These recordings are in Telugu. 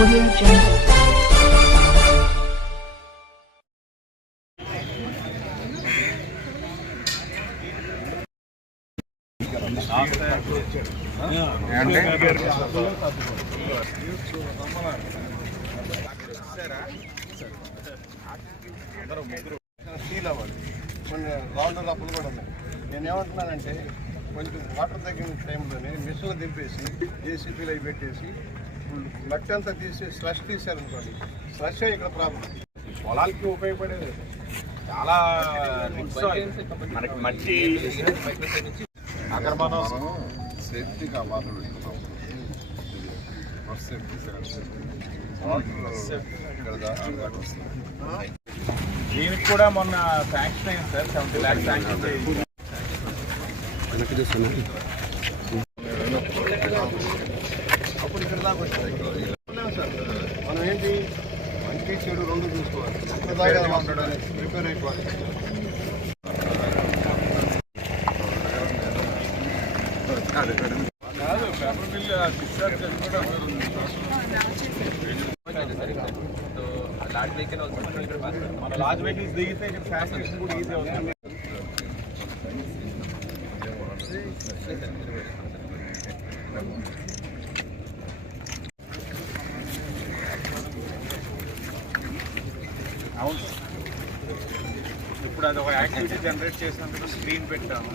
Audio Jungle. కొన్ని రౌండర్ అప్పులు కూడా ఉన్నాయి. నేనేమంటున్నానంటే కొంచెం వాటర్ తగ్గిన టైంలోనే మిషన్లు దింపేసి జేసీబీలు అవి పెట్టేసి మట్టి అంతా తీసి స్లష్ తీసారనుకోండి, స్లష్ ఇక్కడ ప్రాబ్లం. పొలాలకి ఉపయోగపడేది చాలా మనకి మట్టి అక్కడ మనం సేఫ్టీగా వాటర్ పెట్టుకున్నాం. దీనికి కూడా మొన్న శాంక్షన్ అయింది సార్, 70 lakhs శాంక్షన్ చేయింది. అప్పుడు ఇక్కడ దాకా వచ్చింది సార్. మనం ఏంటి మంచి చెడు రెండు చూసుకోవాలి. ఇక్కడ దాకా మాట్లాడాలి, ప్రిపేర్ అయిపోవాలి. కాదు పేపర్ బిల్ డిశ్చార్జ్ కూడా మన లార్జ్ వెహికల్స్ దిగితే ఇక్కడ శానిటేషన్ కూడా ఈజీ అవుతుంది. అవును, ఇప్పుడు అది ఒక యాక్టివిటీ జనరేట్ చేసినందుకు స్క్రీన్ పెట్టాము.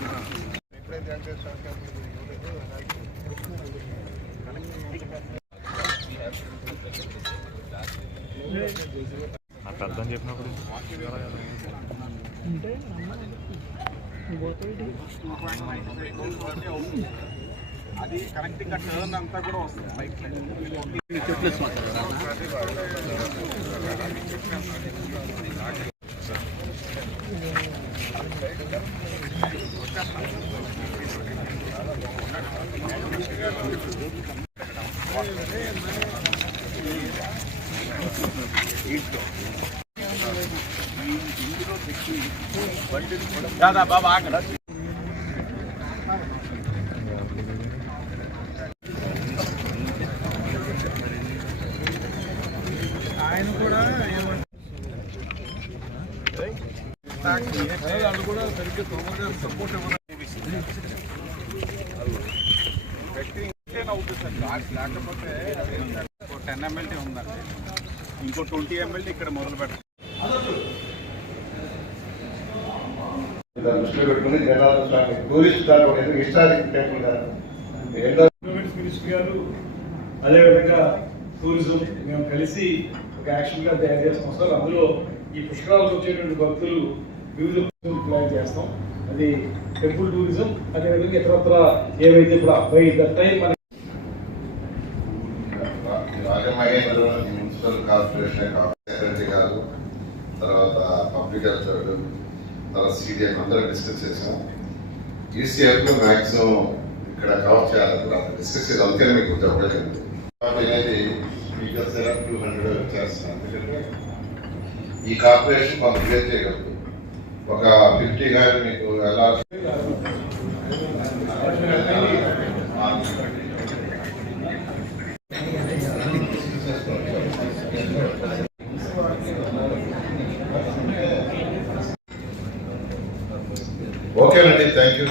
నాకు అర్థం చెప్పినప్పుడు అది కనెక్టింగ్ టర్న్ అంతా కూడా వస్తుంది బైక్. దాదా బాబా ఆగరా ఆయన కూడా వాళ్ళు కూడా సరిగ్గా తొందరగా సపోర్ట్ ఇవ్వడం అవుతుంది సార్. లేకపోతే 10 ml ఉందండి, ఇంకో 20 ml ఇక్కడ మొదలు పెట్టాలి. దృష్టిలో పెట్టుకుని జనాల స్వామి టూరిస్ట్ దాని హిస్టారిక్ టెంపుల్ గారు మినిస్టర్ గారు అదేవిధంగా టూరిజం మేము కలిసి ఒక యాక్షన్ గా తయారు చేస్తాం సార్. అందులో ఈ పుష్కరాలకు వచ్చేటువంటి భక్తులు వివిధ ప్లాన్ చేస్తాం. అది టెంపుల్ టూరిజం, అదేవిధంగా ఇతరత్ర ఏవైతే ఇప్పుడు బై దట్ టైం మన మున్సిపల్ కార్పొరేషన్ సెక్రటరీ గారు, తర్వాత పబ్లిక్ హెల్త్, తర్వాత సీడీఎం అందరూ డిస్కస్ చేసాం. ఈసీఎఫ్ మ్యాక్సిమం ఇక్కడ కవర్ చేయాలి డిస్కస్ చేసి అందుకని మీకు చెప్పలేదు. అనేది స్పీకర్స్ 200 చేస్తున్నాం. ఎందుకంటే ఈ కార్పొరేషన్ కొంత క్లియర్ చేయగలదు. ఒక 50 గారు మీకు ఎలా ఓకేనండి. Thank you.